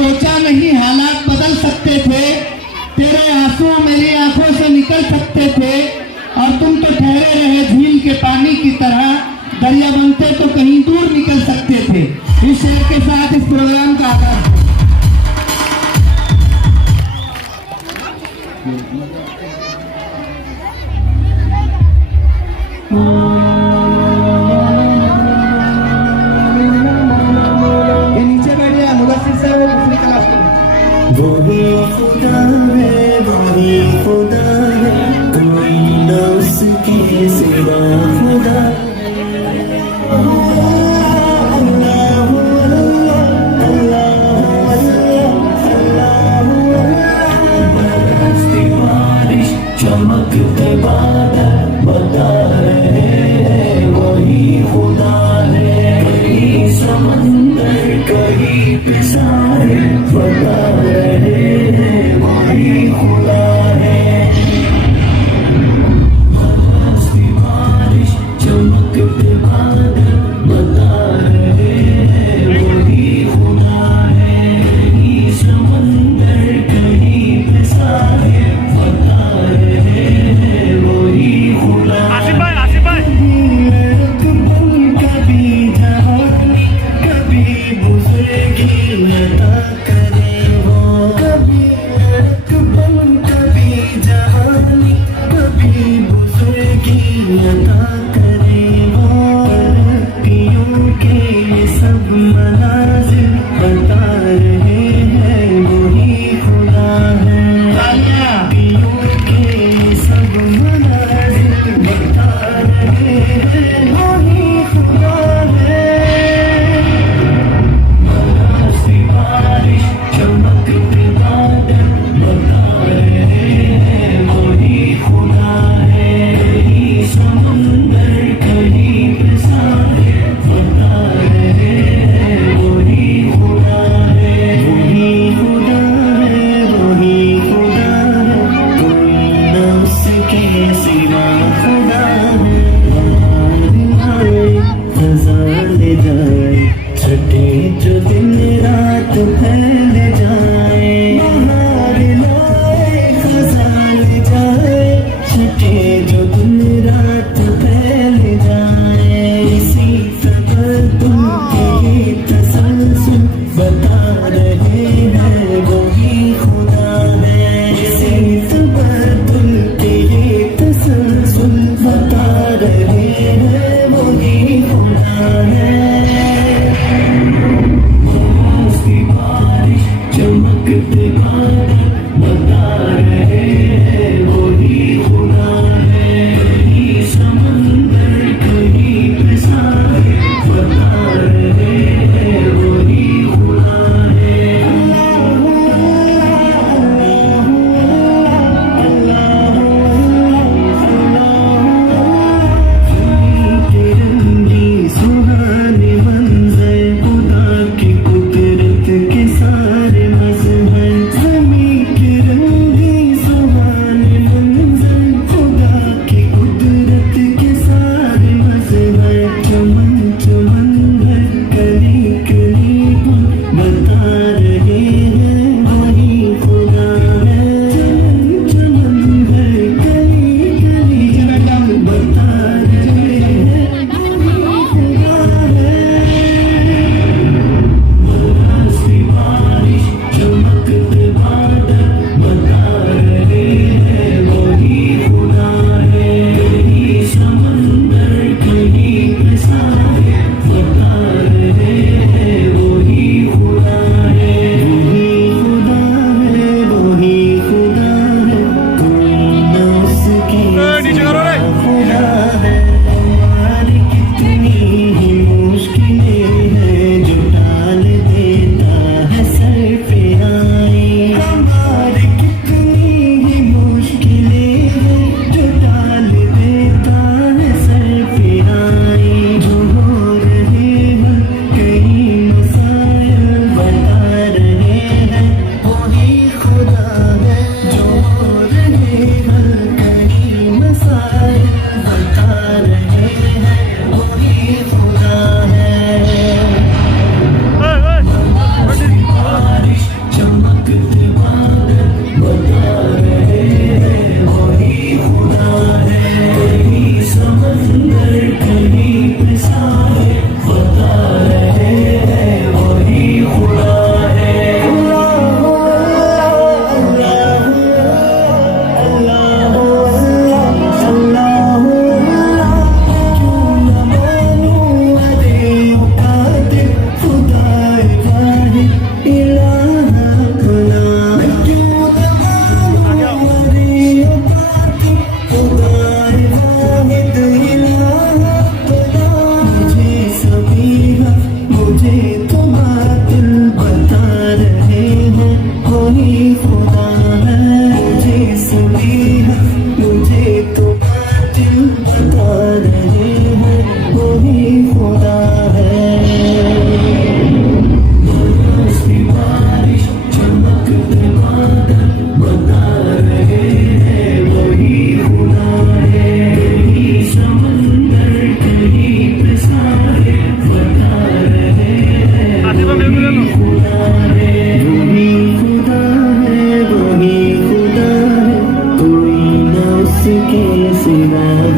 सोचा नहीं हालात बदल सकते थे, तेरे आंसू मेरी आंखों से निकल सकते थे, और तुम तो ठहरे रहे झील के पानी की तरह, दरिया बनते तो कहीं दूर निकल सकते थे। इस शेर के साथ इस प्रोग्राम का आगाज। नीचे बैठिए, मुदस्सिर से वो दूसरी क्लास में। वही खुदा है, वही खुदा है, कोई न उसके सिवा खुदा। बरसती बारिश, चमकते बादल बता रहे हैं वही खुदा है। कहीं समंदर कहीं पे साहिल बता रहे हैं वही खुदा है। बरसती बारिश, चमकते बादल बता रहे हैं वही खुदा है। कहीं समंदर कहीं पे साहिल बता रहे हैं वही खुदा। आसिफ भाई कभी जहानी कभी गुजरेगी अता करे वो। उसके सिवा